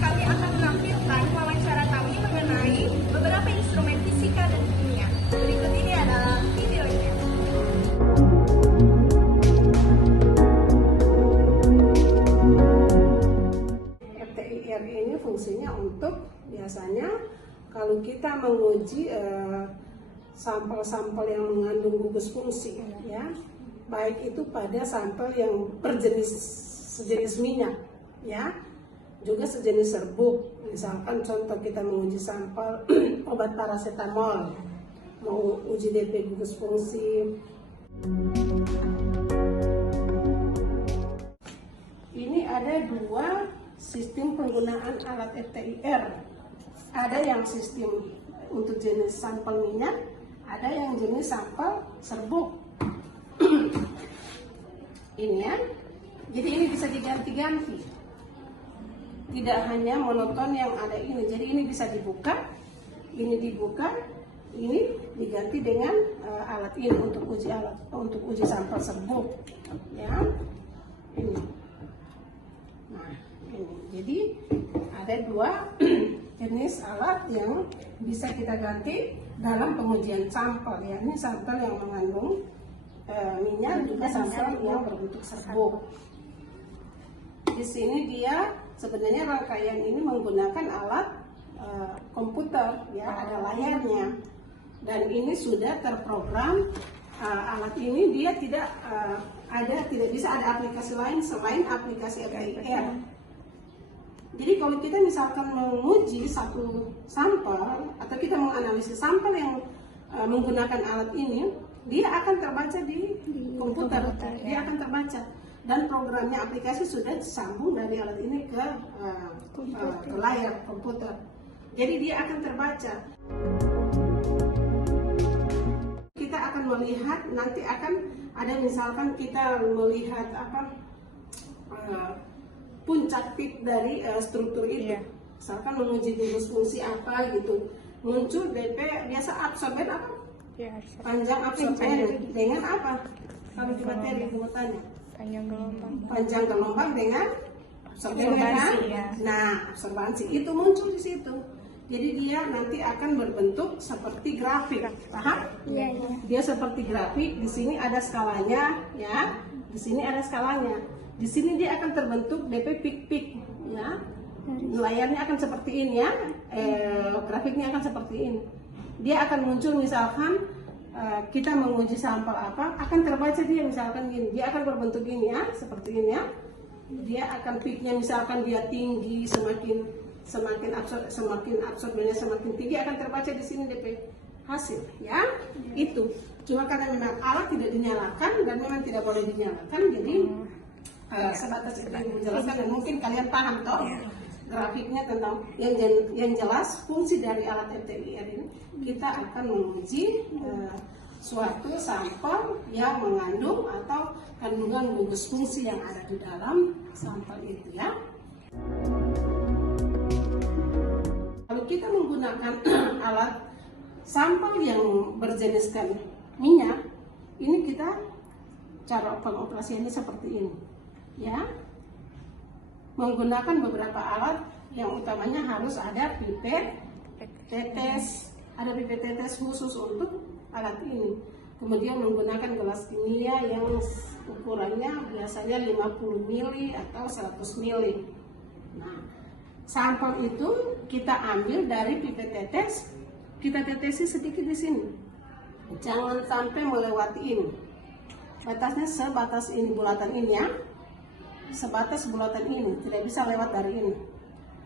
kami akan menampilkan wawancara kami mengenai beberapa instrumen fisika dan kimia. Berikut ini adalah videonya. FTIR ini fungsinya untuk biasanya kalau kita menguji sampel-sampel yang mengandung gugus fungsi, ya, baik itu pada sampel yang sejenis minyak, ya, juga sejenis serbuk. Misalkan contoh kita menguji sampel obat paracetamol, mau uji DP gugus fungsi. Ini ada dua sistem penggunaan alat FTIR. Ada yang sistem untuk jenis sampel minyak, ada yang jenis sampel serbuk. Ini ya, jadi ini bisa diganti-ganti, tidak hanya monoton yang ada ini. Jadi ini bisa dibuka, ini dibuka, ini diganti dengan alat ini untuk uji sampel serbuk, ya. Ini. Nah, ini. Jadi ada dua jenis alat yang bisa kita ganti dalam pengujian sampel, ya. Ini sampel yang mengandung minyak, juga sampel yang berbentuk serbuk. Di sini dia sebenarnya rangkaian ini menggunakan alat komputer, ya, ada layarnya, dan ini sudah terprogram. Alat ini dia tidak bisa ada aplikasi lain selain aplikasi FTIR. Jadi kalau kita misalkan menguji satu sampel atau kita menganalisis sampel yang menggunakan alat ini, dia akan terbaca di komputer, dia akan terbaca, dan programnya aplikasi sudah disambung dari alat ini ke layar komputer. Jadi dia akan terbaca. Kita akan melihat, nanti akan ada misalkan kita melihat puncak peak dari struktur itu. Misalkan menguji gugus fungsi apa gitu, muncul DP biasa absorben apa? Panjang absorben dengan apa? Kalau di materi tanya. Panjang gelombang dengan absorbensi, ya. Nah, absorbansi itu muncul di situ. Jadi dia nanti akan berbentuk seperti grafik, paham? Iya. Dia seperti grafik. Di sini ada skalanya, ya. Di sini ada skalanya. Di sini dia akan terbentuk DP peak, ya. Layarnya akan seperti ini, ya. Grafiknya akan seperti ini. Dia akan muncul misalkan kita menguji sampel apa, akan terbaca dia misalkan gini. Dia akan berbentuk ini, ya, seperti ini, ya. Dia akan peaknya misalkan dia tinggi, semakin absorbennya semakin tinggi, akan terbaca di sini DP hasil, ya. Itu cuma karena memang alat tidak dinyalakan dan memang tidak boleh dinyalakan, jadi sebatas itu yang menjelaskan, dan mungkin kalian paham toh grafiknya tentang yang jelas fungsi dari alat FTIR ini. Kita akan menguji suatu sampel yang mengandung atau kandungan gugus fungsi yang ada di dalam sampel itu, ya. Kalau kita menggunakan alat sampel yang berjeniskan minyak, ini kita cara pengoperasiannya seperti ini, ya. Menggunakan beberapa alat yang utamanya harus ada pipet, tetes, ada pipet tetes khusus untuk alat ini. Kemudian menggunakan gelas kimia yang ukurannya biasanya 50 mili atau 100 mili. Nah, sampel itu kita ambil dari pipet tetes, kita tetesi sedikit di sini. Jangan sampai melewati ini. Batasnya sebatas ini, bulatan ini, ya. Sebatas bulatan ini, tidak bisa lewat dari ini.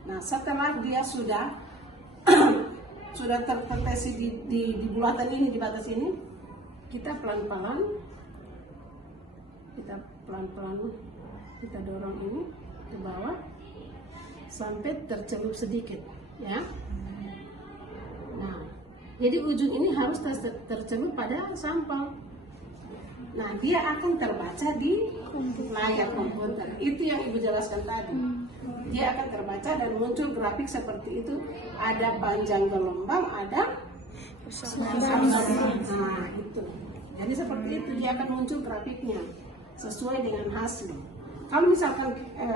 Nah, setelah dia sudah sudah tertetesi di bulatan ini, di batas ini, kita pelan-pelan kita dorong ini ke bawah sampai tercelup sedikit, ya. Nah, jadi ujung ini harus tercelup pada sampel. Nah, dia akan terbaca di layar komputer. Itu yang Ibu jelaskan tadi. Dia akan terbaca dan muncul grafik seperti itu. Ada panjang gelombang, ada nah, itu. Jadi seperti itu dia akan muncul grafiknya sesuai dengan hasil. Kalau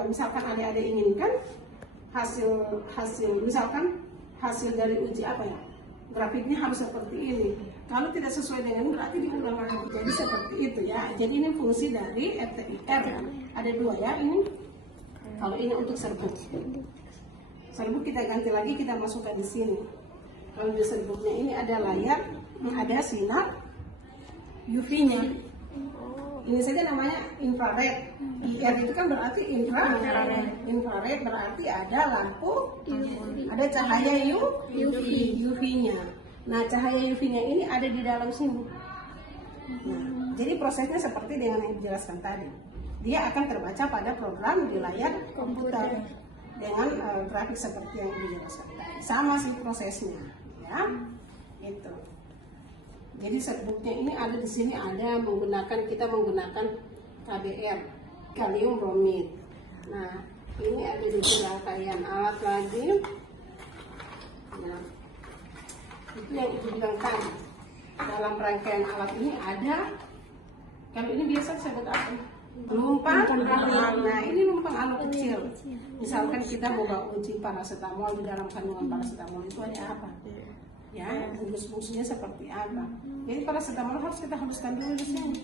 misalkan adik-adik inginkan, hasil misalkan hasil dari uji apa ya, grafiknya harus seperti ini. Kalau tidak sesuai dengan berarti diulang lagi. Jadi seperti itu ya. Jadi ini fungsi dari FTIR kan. Ada dua ya ini. Kalau ini untuk serbuk. Serbuk kita ganti lagi, kita masukkan di sini. Kalau di serbuknya ini ada layar, ada sinar UV-nya. Ini saja namanya infrared. IR itu kan berarti infrared. Infrared berarti ada lampu, ada cahaya UV-nya. Nah, cahaya UV-nya ini ada di dalam sini. Nah, jadi prosesnya seperti dengan yang dijelaskan tadi. Dia akan terbaca pada program di layar komputer dengan grafik seperti yang dijelaskan tadi. Sama sih prosesnya, ya. Itu. Jadi serbuknya ini ada di sini, kita menggunakan KBR, kalium bromid. Nah, ini ada di rangkaian alat lagi. Nah, itu yang ibu bilang tadi. Dalam rangkaian alat ini ada, kalau ini biasa disebut apa? Lumpang alu. Nah, ini lumpang alu kecil. Misalkan kita mau uji paracetamol, di dalam kandungan paracetamol itu ada apa? Ya, fungsinya seperti apa? Jadi paracetamol harus kita haluskan dulu di sini.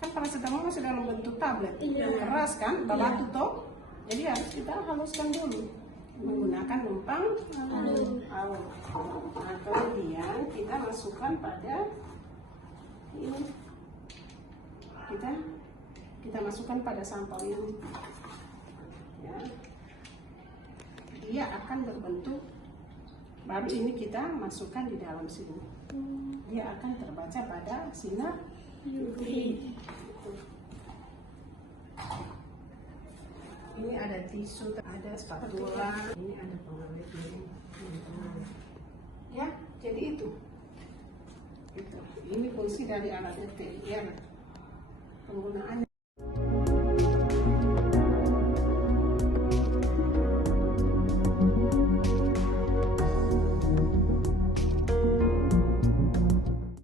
Kan paracetamol masih dalam bentuk tablet yang keras kan, batu toh. Jadi harus kita haluskan dulu menggunakan lumpang alu. Nah, kemudian kita masukkan pada ini. Kita masukkan pada sampel ini. Ya. Dia akan berbentuk, baru ini kita masukkan di dalam sini. Dia akan terbaca pada sinar UV. Ini ada tisu, ada spatula, ini ada pengalit ini. Ya, jadi itu. Ini fungsi dari alat FTIR. Penggunaannya.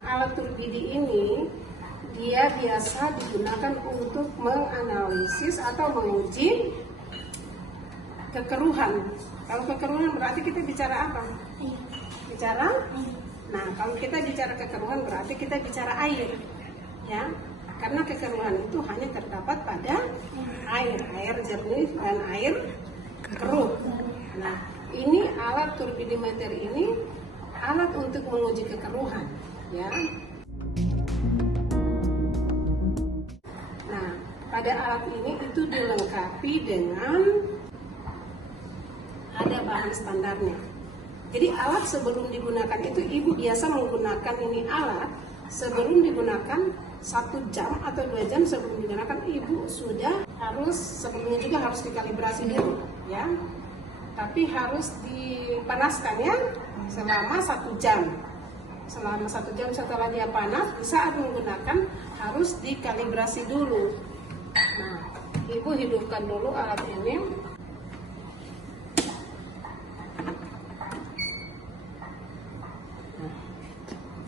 Alat turbidi ini dia biasa digunakan untuk menganalisis atau menguji kekeruhan. Kalau kekeruhan berarti kita bicara apa? Bicara? Nah, kalau kita bicara kekeruhan berarti kita bicara air. Ya. Karena kekeruhan itu hanya terdapat pada air jernih dan air keruh. Nah, ini alat turbidimeter ini alat untuk menguji kekeruhan, ya. Nah, pada alat ini itu dilengkapi dengan ada bahan standarnya. Jadi alat sebelum digunakan itu, ibu biasa menggunakan ini alat sebelum digunakan 1 jam atau 2 jam sebelum digunakan, ibu sudah harus sebelumnya juga harus dikalibrasi dulu, ya. Tapi harus dipanaskan ya selama 1 jam. Selama 1 jam setelah dia panas, di saat menggunakan harus dikalibrasi dulu. Nah, ibu hidupkan dulu alat ini.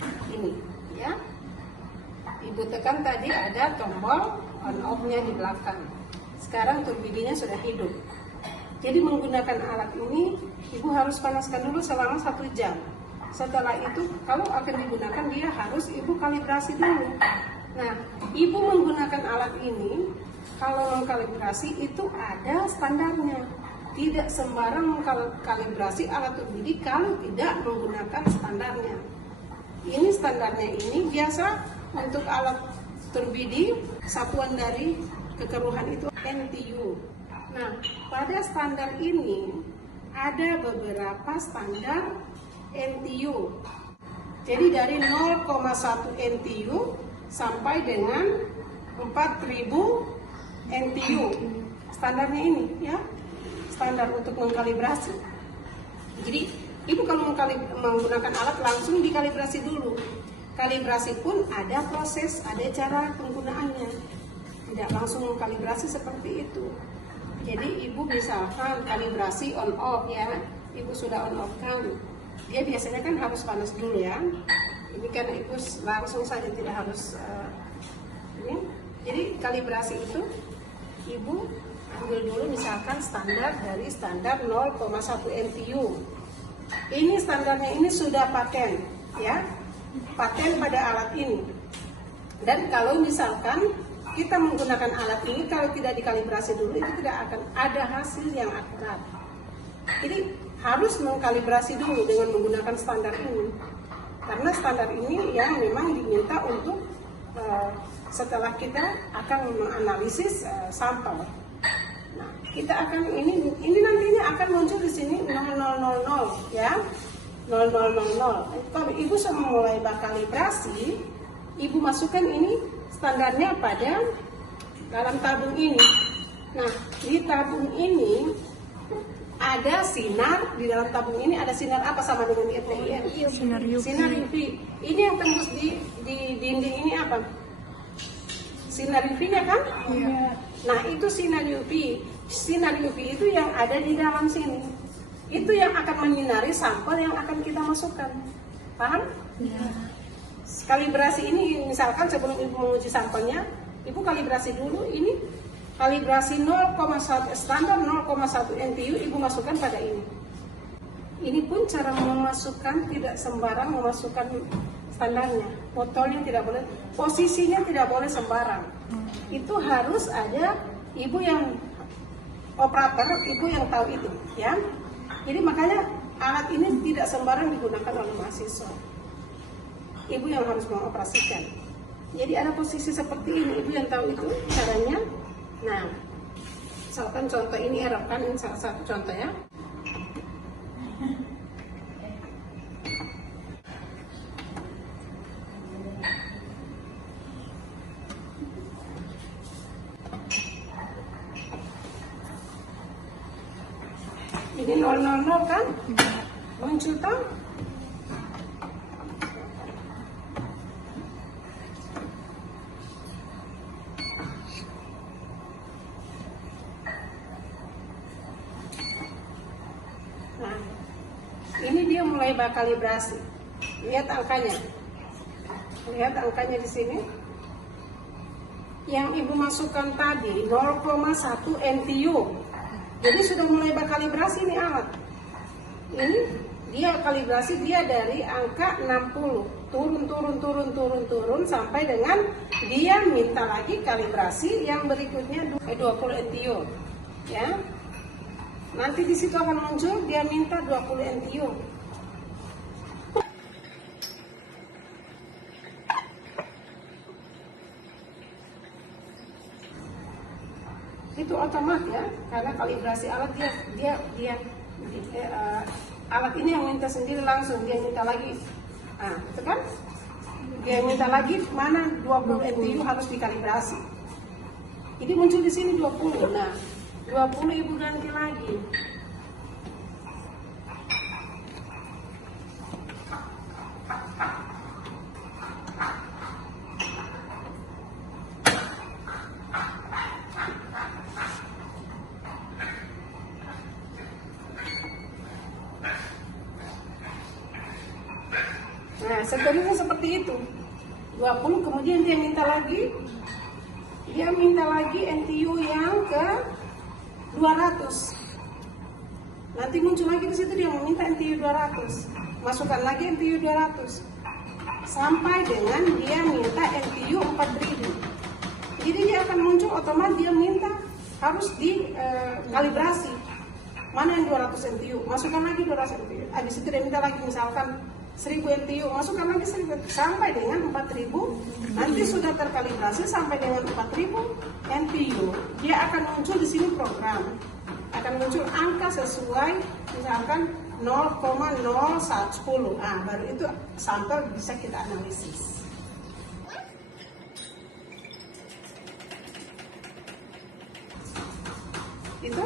Nah, ini ya. Ibu tekan tadi ada tombol on off-nya di belakang. Sekarang turbidinya sudah hidup. Jadi menggunakan alat ini, ibu harus panaskan dulu selama 1 jam. Setelah itu, kalau akan digunakan, dia harus ibu kalibrasi dulu. Nah, ibu menggunakan alat ini, kalau mengkalibrasi itu ada standarnya. Tidak sembarang mengkalibrasi alat turbidi kalau tidak menggunakan standarnya. Ini standarnya ini biasa untuk alat turbidi, satuan dari kekeruhan itu NTU. Nah, pada standar ini ada beberapa standar NTU. Jadi dari 0,1 NTU sampai dengan 4000 NTU. Standarnya ini ya, standar untuk mengkalibrasi. Jadi ibu kalau menggunakan alat langsung dikalibrasi dulu. Kalibrasi pun ada proses, ada cara penggunaannya. Tidak langsung mengkalibrasi seperti itu. Jadi ibu misalkan kalibrasi on off ya, ibu sudah on off kan, dia biasanya kan harus panas dulu ya. Ini kan ibu langsung saja tidak harus ini. Jadi kalibrasi itu ibu Ambil dulu misalkan standar dari standar 0,1 MTU. Ini standarnya ini sudah paten, ya, paten pada alat ini. Dan kalau misalkan kita menggunakan alat ini, kalau tidak dikalibrasi dulu, itu tidak akan ada hasil yang akurat. Jadi harus mengkalibrasi dulu dengan menggunakan standar ini. Karena standar ini yang memang diminta untuk setelah kita akan menganalisis sampel. Nah, kita akan ini nantinya akan muncul di sini 0000, ya, 0000. Kalau ibu sudah mulai berkalibrasi, ibu masukkan ini standarnya pada dalam tabung ini. Nah, di tabung ini ada sinar, di dalam tabung ini ada sinar apa sama dengan di FTIR? Sinar UV. Sinar UV. Ini yang tembus di dinding ini apa? Sinar UV-nya kan? Iya. Nah, itu sinar UV. Sinar UV itu yang ada di dalam sini. Itu yang akan menyinari sampel yang akan kita masukkan. Paham? Iya. Kalibrasi ini misalkan sebelum ibu menguji sampelnya, ibu kalibrasi dulu ini. Kalibrasi 0,1 standar 0,1 NTU ibu masukkan pada ini. Ini pun cara memasukkan tidak sembarang memasukkan standarnya. Botolnya tidak boleh, posisinya tidak boleh sembarang. Itu harus ada ibu yang operator, ibu yang tahu itu, ya. Jadi makanya alat ini tidak sembarang digunakan oleh mahasiswa. Ibu yang harus mengoperasikan. Jadi ada posisi seperti ini, ibu yang tahu itu caranya. Nah, misalkan contoh ini erokan, ini salah satu contoh ya. Ini 000 kan? Muncul tak? Nah, ini dia mulai berkalibrasi. Lihat angkanya. Lihat angkanya di sini. Yang ibu masukkan tadi 0,1 NTU. Jadi sudah mulai berkalibrasi nih alat. Ini dia kalibrasi dia dari angka 60 turun sampai dengan dia minta lagi kalibrasi yang berikutnya 20 NTU, ya. Nanti di situ akan muncul dia minta 20 NTU. Itu otomatis ya, karena kalibrasi alat alat ini yang minta sendiri langsung, dia minta lagi. Nah, itu kan? Dia minta lagi mana 20 NTU harus dikalibrasi. Jadi muncul di sini 20. Nah, 20 ibu ganti lagi. Nah, sebenarnya seperti itu. 20 kemudian dia minta lagi. Dia minta lagi NTU yang ke 200. Nanti muncul lagi di situ dia meminta NTU 200. Masukkan lagi NTU 200. Sampai dengan dia minta NTU 4000. Jadi dia akan muncul otomatis dia minta harus dikalibrasi. Mana yang 200 NTU? Masukkan lagi 200 NTU. Habis itu dia minta lagi misalkan 1000 NTU, masukkan lagi 1000 sampai dengan 4000. Nanti sudah terkalibrasi sampai dengan 4000 NTU. Dia akan muncul di sini program. Akan muncul angka sesuai misalkan 0,0110. Ah, baru itu sampel bisa kita analisis. Itu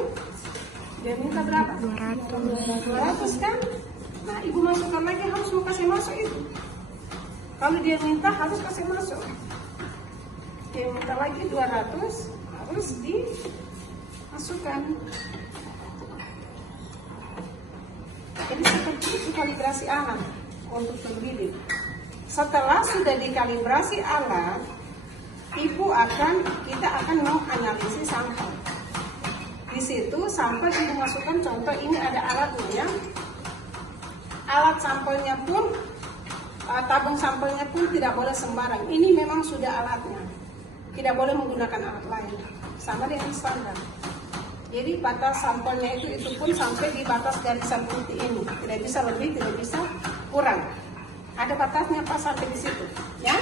dia minta berapa? 200 kan? Nah, ibu masukkan lagi harus mau kasih masuk itu. Kalau dia minta harus kasih masuk. Dia minta lagi 200 harus dimasukkan. Jadi seperti itu kalibrasi alat untuk pendidik. Setelah sudah dikalibrasi alat, kita akan menganalisis sampel. Di situ sampel ibu masukkan, contoh ini ada alatnya ya. Alat sampelnya pun, tabung sampelnya pun tidak boleh sembarang. Ini memang sudah alatnya. Tidak boleh menggunakan alat lain. Sama dengan standar. Jadi batas sampelnya itu pun sampai di batas garisan putih ini. Tidak bisa lebih, tidak bisa kurang. Ada batasnya pas sampai di situ, ya.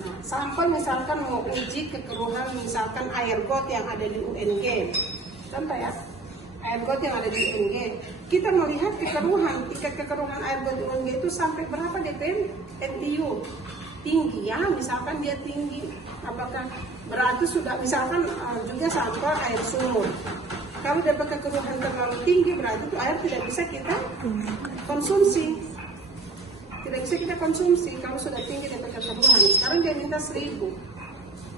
Nah, sampel misalkan mau uji kekeruhan misalkan air got yang ada di UNG. Contoh ya, air got yang ada di UNG. Kita melihat kekeruhan, tingkat kekeruhan air got di UNG itu sampai berapa dpm NTU. Tinggi ya, misalkan dia tinggi, apakah berarti sudah misalkan juga sampel air sumur. Kalau dapat kekeruhan terlalu tinggi berarti itu air tidak bisa kita konsumsi. Tidak bisa kita konsumsi kalau sudah tinggi dapat kekeruhan. Sekarang dia minta 1000.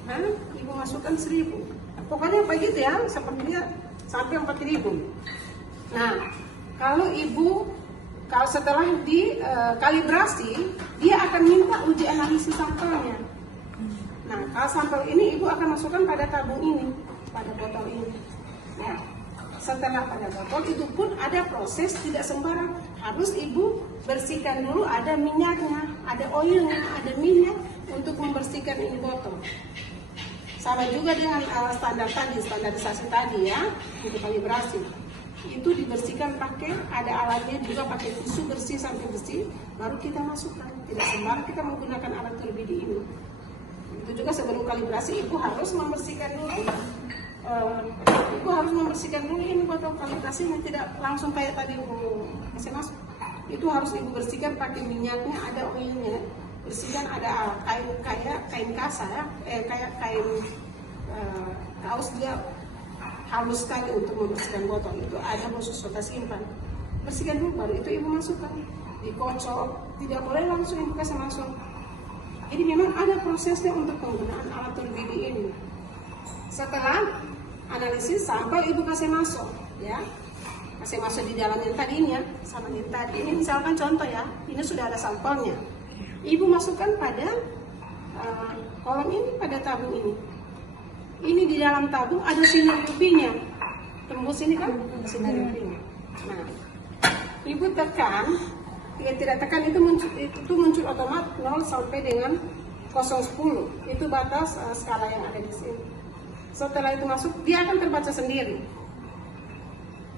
Nah, ibu masukkan 1000. Pokoknya begitu ya, sepertinya sampai 4000. Nah, kalau setelah dikalibrasi, dia akan minta uji analisis sampelnya. Nah, kalau sampel ini ibu akan masukkan pada tabung ini, pada botol ini. Ya. Setelah pada botol itu pun ada proses, tidak sembarang. Harus ibu bersihkan dulu, ada minyaknya, ada oilnya, ada minyak untuk membersihkan ini botol. Sama juga dengan standarisasi tadi ya, untuk kalibrasi. Itu dibersihkan pakai, ada alatnya juga pakai tisu bersih sampai bersih, baru kita masukkan. Tidak sembarang kita menggunakan alat turbidi ini. Itu juga sebelum kalibrasi ibu harus membersihkan dulu. Ini botol kalibrasinya, tidak langsung kayak tadi ibu kasih masuk. Itu harus ibu bersihkan pakai minyaknya, ada oilnya. Bersihkan, ada kain kasa ya, kayak kain kaos, dia halus sekali untuk membersihkan botol. Itu ada khusus kita simpan. Bersihkan dulu, baru itu ibu masukkan. Dikocok, tidak boleh langsung ibu kasih masuk. Jadi memang ada prosesnya untuk penggunaan alat turbidi ini. Setelah analisis sampel ibu kasih masuk, ya, kasih masuk di dalam yang tadi ini ya, sama yang tadi ini. Misalkan contoh ya, ini sudah ada sampelnya. Ibu masukkan pada kolom ini, pada tabung ini. Ini di dalam tabung ada sinar UV-nya. Tembus ini kan sinar UV-nya. Nah, ibu tekan, jika tidak tekan itu muncul otomatis 0 sampai dengan 010. Itu batas skala yang ada di sini. Setelah itu masuk, dia akan terbaca sendiri.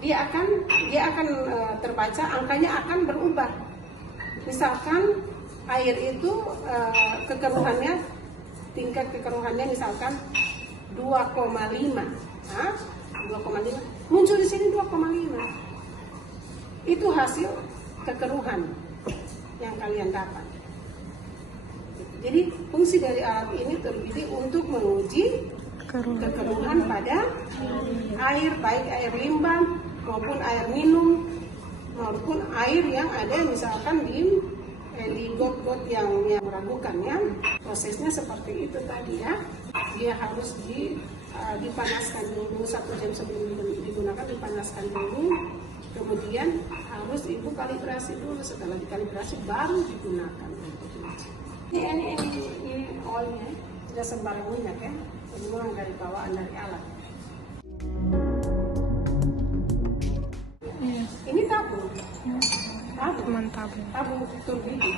Dia akan terbaca, angkanya akan berubah. Misalkan air itu kekeruhannya, tingkat kekeruhannya misalkan 2,5. Nah, 2,5. Muncul di sini 2,5. Itu hasil kekeruhan yang kalian dapat. Jadi fungsi dari alat ini turbidi untuk menguji kekeruhan pada air, baik air limbah maupun air minum maupun air yang ada misalkan di got-got yang meragukan ya. Prosesnya seperti itu tadi ya. Dia harus dipanaskan dulu 1 jam sebelum digunakan, dipanaskan dulu. Kemudian harus ibu kalibrasi dulu. Setelah dikalibrasi baru digunakan. Ini oilnya, tidak sembarang minyak ya. Semua dari bawaan dari alat. Ini tabung. Tabung turbidi.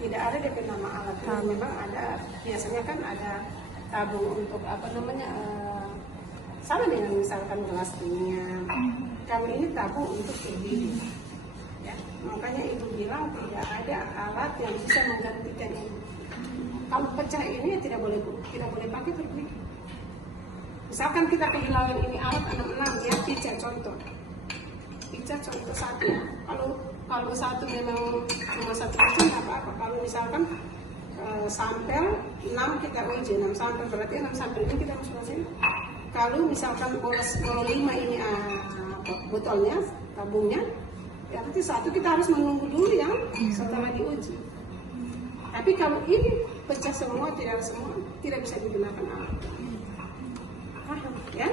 Tidak ada DP nama alat. Memang ada, biasanya kan ada tabung untuk sama dengan misalkan gelas minyak. Kalau ini tabung untuk turbidi. Ya, makanya ibu bilang tidak ada alat yang bisa menggantikan ini. Kalau pecah ini tidak boleh pakai turbidi. Misalkan kita kehilangan ini alat 66 ya, pica contoh satu. Kalau satu memang cuma 1% nggak apa-apa. Kalau misalkan sampel 6 kita uji, 6 sampel berarti 6 sampel ini kita masuk sini. Kalau misalkan bolos 5 ini botolnya, tabungnya, ya berarti 1 kita harus menunggu dulu ya setelah diuji. Tapi kalau ini pecah semua, tidak bisa digunakan alat. Paham ya?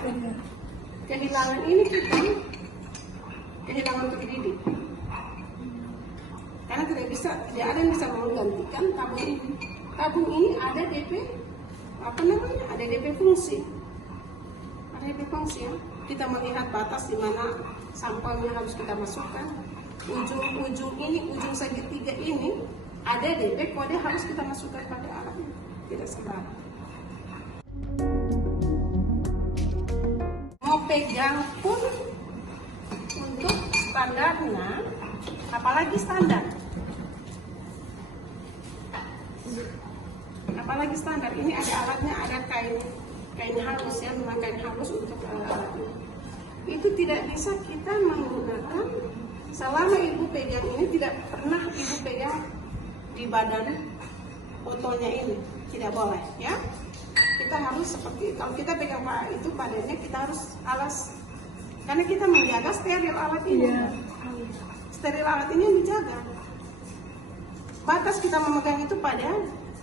Kehilangan ini kita kehilangan turbidi. Karena tidak ada yang bisa menggantikan tabung ini. Tabung ini ada DP, ada DP fungsi. Ya. kita melihat batas di mana sampelnya harus kita masukkan. Ujung ini, ujung segitiga ini ada DP kode harus kita masukkan pada alat, tidak sembarang. Mau pegang pun untuk standarnya, apalagi standar. Apalagi standar, ini ada alatnya, ada kain halus ya, memang kain halus untuk alatnya. Itu tidak bisa kita menggunakan selama ibu pegang ini, tidak pernah ibu pegang di badan fotonya ini, tidak boleh ya. Kita harus seperti kalau kita pegang itu badannya, kita harus alas, karena kita menjaga steril alat ini. Steril alat ini yang dijaga. Batas kita memegang itu pada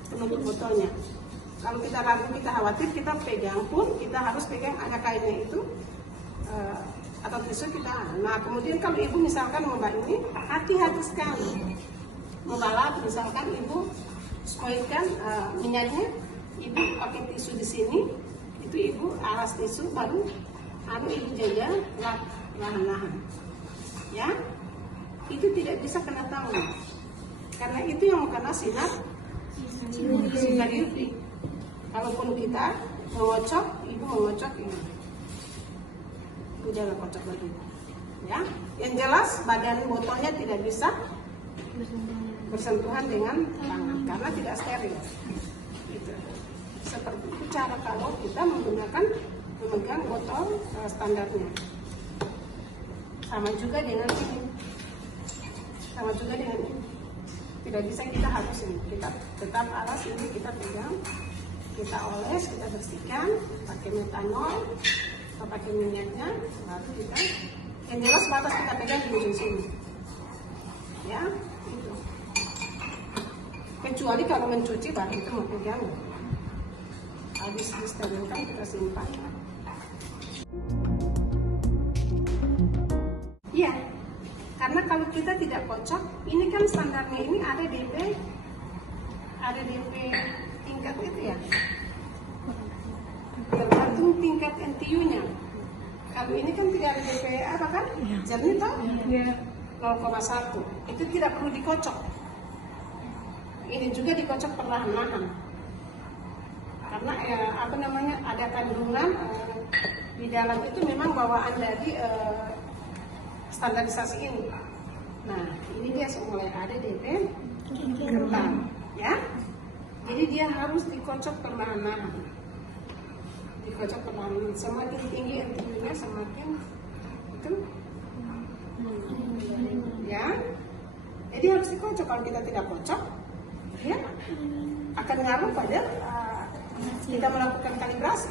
penutup botolnya. Kalau kita ragu, kita khawatir, kita pegang pun kita harus pegang ada kainnya itu atau tisu kita. Nah kemudian kalau ibu misalkan membawa ini, hati-hati sekali membalap. Misalkan ibu spoilkan minyaknya, ibu pakai tisu di sini, itu ibu alas tisu, baru ibu jaga lahan-lahan. Ya, itu tidak bisa kena tangan, karena itu yang kena sinar UV. Kalaupun kita mengocok, ibu mengocok ini, ibu jangan kocok lagi. Ya, yang jelas badan botolnya tidak bisa bersentuhan dengan tangan karena tidak steril. Gitu. Seperti itu cara kalau kita memegang botol standarnya. Sama juga dengan ini. Sama juga dengan ini. Tidak bisa kita harus ini. Kita tetap alas ini, kita pegang, kita oles, kita bersihkan pakai metanol atau pakai minyaknya, baru kita. Yang jelas batas kita pegang di ujung sini. Ya, itu. Kecuali kalau mencuci baru kita mau pegang. Habis disterilkan kita simpan. Iya, karena kalau kita tidak kocok, ini kan standarnya ini ada DP tingkat itu ya. Tergantung tingkat NTU-nya. Kalau ini kan tidak ada DP apa kan? Jernih toh? 0,1. Itu tidak perlu dikocok. Ini juga dikocok perlahan-lahan. Karena ada kandungan di dalam itu memang bawaan dari standarisasi ini. Nah, ini dia mulai ada DP kentang, ya. Jadi dia harus dikocok perlahan-lahan. Dikocok perlahan-lahan. Semakin tinggi NTU-nya semakin itu, ya. Jadi harus dikocok. Kalau kita tidak kocok, ya akan ngaruh pada kita melakukan kalibrasi.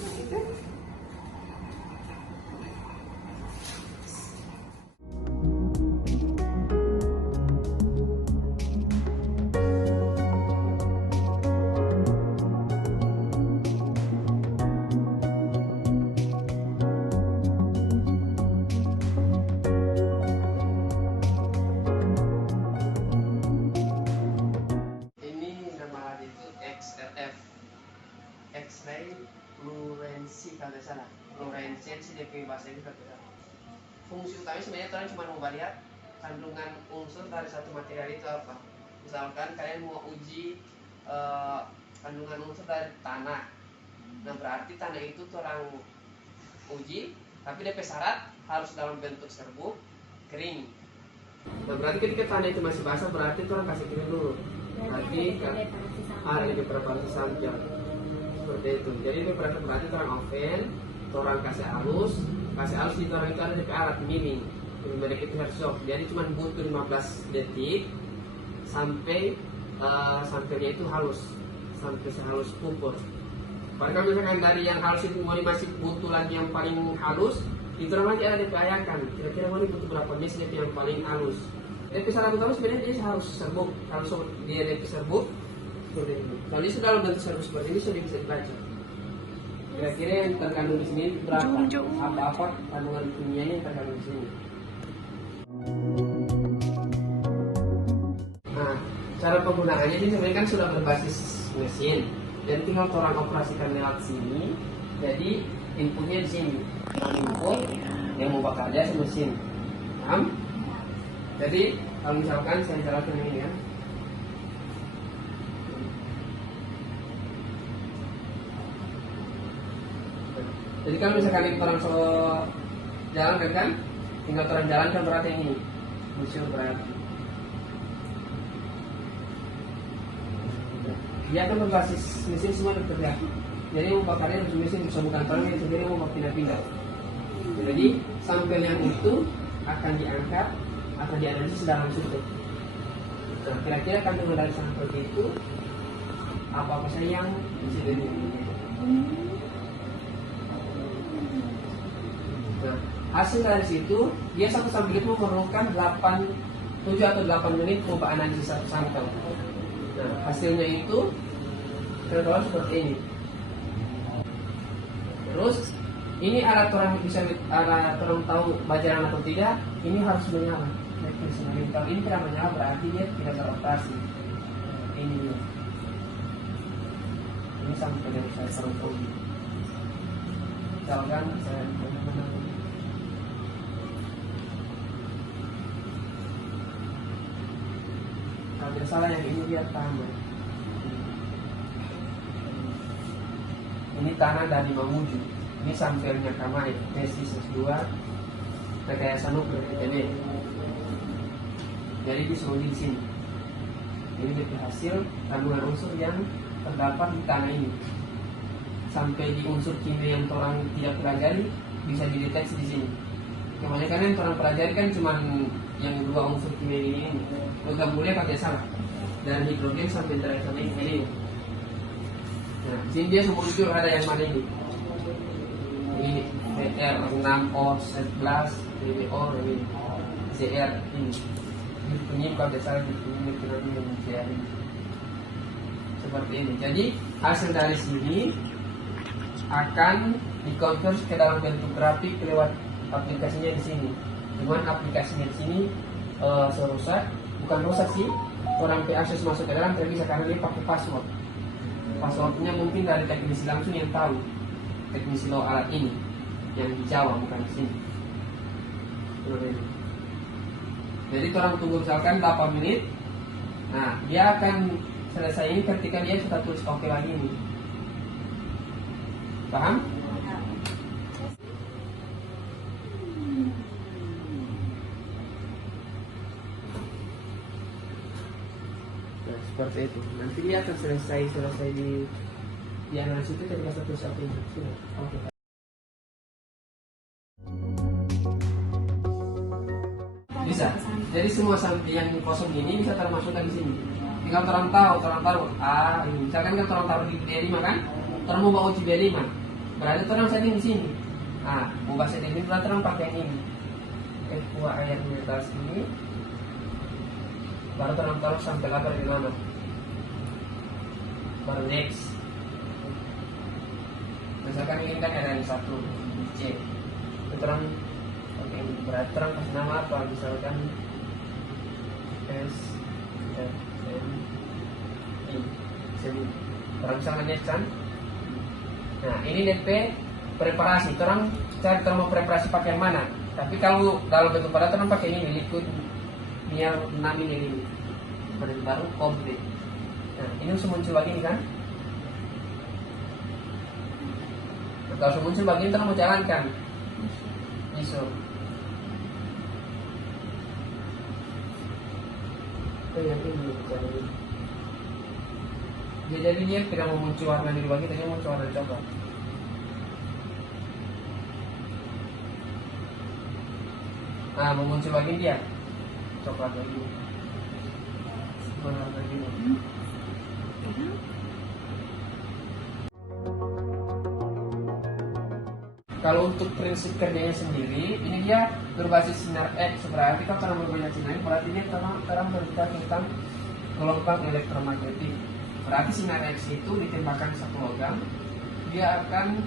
Nah itu. X-ray fluorescensi kalau tidak salah, fluorescensi DP bahasa ini berbeda. Fungsi utama sebenarnya kalian cuma mau lihat kandungan unsur dari satu material itu apa. Misalkan kalian mau uji kandungan unsur dari tanah, nah berarti tanah itu orang uji, tapi DP syarat harus dalam bentuk serbuk kering. Nah berarti ketika tanah itu masih basah, berarti orang kasih kering dulu. Berarti ada preparasi sampel. Seperti itu. Jadi ini berarti orang oven, orang kasih halus itu orang itu ada di alat mini, mereka itu Herzog. Jadi cuma butuh 15 detik sampai sampelnya itu halus, sampai sehalus pupur. Padahal misalkan dari yang halus itu mau masih butuh lagi yang paling halus, itu nanti ada dipayakan. Kira-kira mau butuh berapa menit yang paling halus. Tapi salah utama sebenarnya dia harus serbuk. Kalau dia serbuk seperti ini. Kalau ini sudah dalam bentuk serbuk seperti ini sudah bisa dibaca. Kira-kira yang terkandung di sini berapa? Apa kandungan kimianya yang terkandung di sini? Nah, cara penggunaannya ini sebenarnya kan sudah berbasis mesin. Dan tinggal orang operasikan lewat sini. Jadi inputnya di sini. Nah, input yang mau bakar dia mesin. Paham? Jadi kalau misalkan saya jelaskan ini ya. Jadi kalau misalkan ini orang so jalan kan, tinggal orang jalan kan berarti ini musuh berarti. Dia akan berbasis mesin semua bekerja. Jadi mau bakarnya harus mesin, bisa bukan orang yang sendiri mau pindah-pindah. Jadi sampel yang itu akan diangkat, akan dianalisis dalam situ. Nah, kira-kira kandungan dari sampel itu apa saja yang bisa dihubungi. Nah, hasil dari situ dia satu sampel itu memerlukan 7 atau 8 menit untuk analisis satu sampel. Nah, hasilnya itu terdapat seperti ini. Terus ini alat orang bisa alat orang tahu bajaran atau tidak, ini harus menyala. Kalau ini tidak menyala berarti dia tidak beroperasi. Ini dia. Ini sampai yang saya tahu. Misalkan saya kalau tidak salah yang ini dia tanah. Ini tanah dari Mamuju. Ini sampelnya Kamai, tesis S2, rekayasa nuklir ITB. Jadi disuruh di sini. Ini dari hasil kandungan unsur yang terdapat di tanah ini. Sampai di unsur kimia yang orang tidak pelajari bisa dideteksi di sini. Kebanyakan yang orang pelajari kan cuma yang 2 unsur kimia ini. Logam mulia pakai salah. Dan hidrogen sampai terakhir sama ini. Nah, sini dia muncul ada yang mana ini? Ini PR6O11 BBO ini CR ini kalau dasar ini CR ini seperti ini. Jadi hasil dari sini akan dikonversi ke dalam bentuk grafik lewat aplikasinya di sini. Cuman aplikasinya di sini serusak, bukan rusak sih, orang akses masuk ke dalam tidak bisa karena dia pakai password. Passwordnya mungkin dari teknisi langsung yang tahu, teknisi lo alat ini yang di Jawa bukan di sini. Jadi orang tunggu misalkan 8 menit. Nah, dia akan selesai ini ketika dia sudah tulis oke lagi ini. Paham? Nah, seperti itu. Nanti dia akan selesai di analisis itu ketika satu saat ini. Oke. Bisa. Jadi semua sampel yang kosong ini bisa termasukkan di sini. Tinggal orang taruh. Ini misalkan kan orang taruh di B5 kan? Orang mau bawa uji B5. Berarti orang setting di sini. Mau bahas setting ini berarti orang pakai yang ini. Kuah air di atas ini. Baru orang taruh sampai apa di mana. Baru next. Misalkan ini kan ada yang satu C. Itu orang berarti orang kasih nama apa? Misalkan S M I semi. Orang misalkan next kan. Nah ini DP preparasi. Orang cari mau preparasi pakai yang mana? Tapi kalau dalam bentuk padat orang pakai ini liquid biar 6 ini baru komplit. Nah ini harus muncul lagi nih kan? Kalau muncul lagi kita mau jalankan ISO. Yang ini jadi dia tidak mau muncul warna di luar kita, dia muncul warna coklat. Mau muncul lagi dia coklat lagi. Warna lagi. Kalau untuk prinsip kerjanya sendiri, ini dia berbasis sinar X. Berarti kalau cara berbasis sinar X, berarti dia terang berbicara tentang gelombang elektromagnetik. Berarti sinar X itu ditembakkan satu logam, dia akan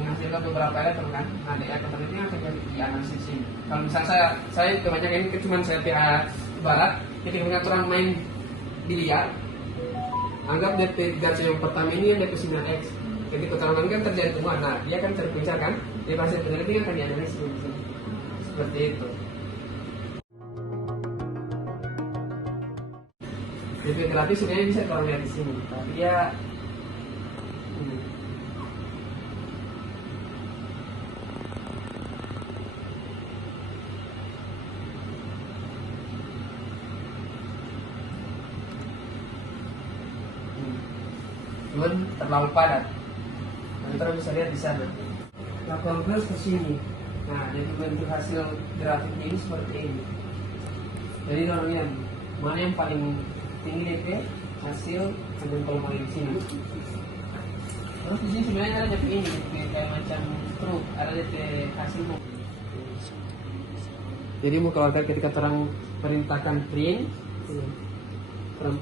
menghasilkan beberapa elektron kan. Nah, elektromagnetiknya akan dianalisis ini. Kalau misalnya saya kebanyakan ini cuma saya pihak barat, ketika orang main biliar, anggap DP garis yang pertama ini yang DP sinar X. ketika tanaman kan terjadi tumbuhan, nah dia kan terpecah kan, dia hasil penelitian akan dianalisis di sini. Seperti itu. DP gratis sebenarnya bisa kalau lihat di sini, tapi dia ini. Cuman terlalu padat. Kita bisa lihat di sana. 18 ke sini. Nah, jadi bentuk hasil grafik ini seperti ini. Jadi orang mana yang paling tinggi DP hasil dengan kalau di sini. Terus di sini sebenarnya ada DP ini, DP kayak macam struk, ada DP hasil. Jadi mau kalau ketika orang perintahkan print,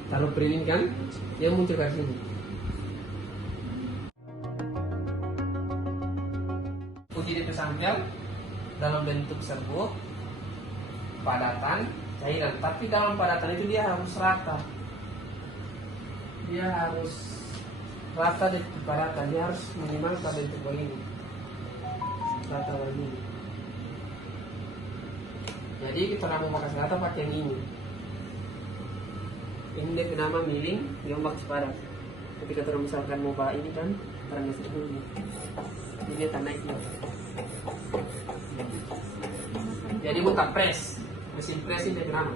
taruh print kan, dia muncul ke sini. Uji DP sampel dalam bentuk serbuk, padatan, cairan. Tapi dalam padatan itu dia harus rata. Dia harus rata di padatan. Dia harus minimal pada bentuk begini, rata begini. Jadi kita mau pakai rata pakai yang ini. Ini dia nama miling, dia ombak sepadan. Ketika kita misalkan mau bawa ini kan, karena seperti ini dia tak naik. Jadi buka press, mesin press ini kenapa?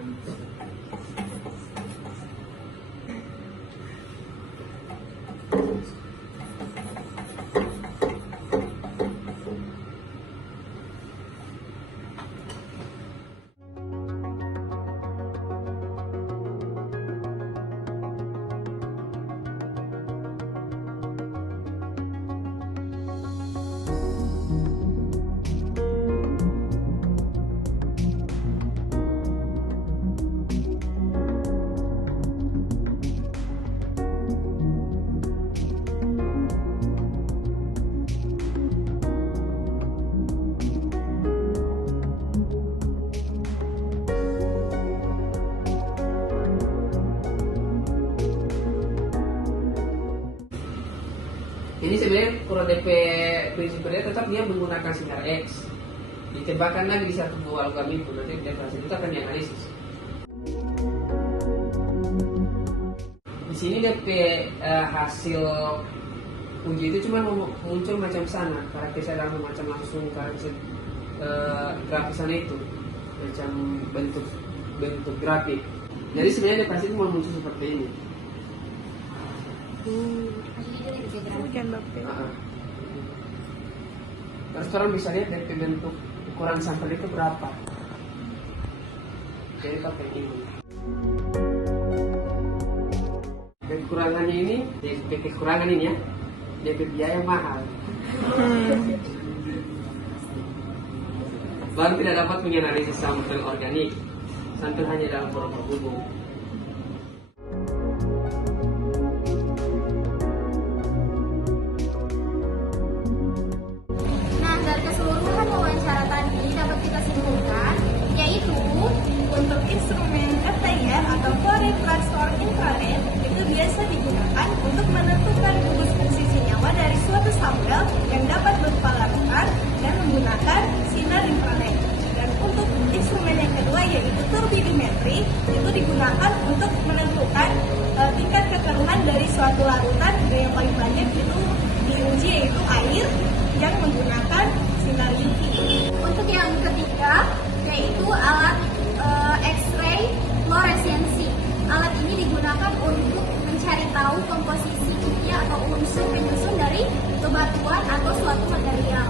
Ini sebenarnya kalau DP prinsipnya tetap dia menggunakan sinar X. Ditembakkan lagi di satu buah logam itu, nanti dia hasil itu akan dianalisis. Di sini DP hasil uji itu cuma muncul macam sana, karakteristik dalam macam langsung karakteristik grafisan itu, macam bentuk grafik. Jadi sebenarnya DP hasil itu mau muncul seperti ini. Terus orang bisa lihat dari bentuk ukuran sampel itu berapa. Jadi pakai ini. Kekurangannya ini, kekurangan ini ya, dia biaya mahal. Baru tidak dapat menganalisis sampel organik, sampel hanya dalam beberapa hubung. Untuk instrumen FTIR atau Foreign Transport Infrared itu biasa digunakan untuk menentukan gugus fungsi senyawa dari suatu sampel yang dapat berupa larutan dan menggunakan sinar infrared. Dan untuk instrumen yang kedua yaitu turbidimetri itu digunakan untuk menentukan tingkat kekeruhan dari suatu larutan dan yang paling banyak itu diuji yaitu air yang menggunakan sinar UV. Untuk yang ketiga yaitu alat X-ray fluoresensi. Alat ini digunakan untuk mencari tahu komposisi kimia atau unsur penyusun dari bebatuan atau suatu material.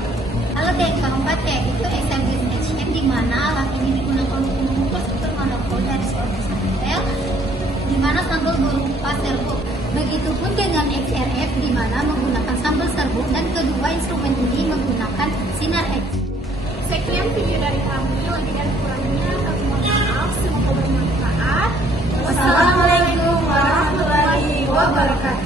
Alat yang keempat yaitu XRF di mana alat ini digunakan untuk mengukur struktur molekul dari suatu sampel di mana sampel berupa serbuk. Begitupun dengan XRF di mana menggunakan sampel serbuk dan kedua instrumen ini menggunakan sinar X. Sekian video dari kami, lebih dan kurangnya kami mohon maaf, semoga bermanfaat. Wassalamualaikum warahmatullahi wabarakatuh.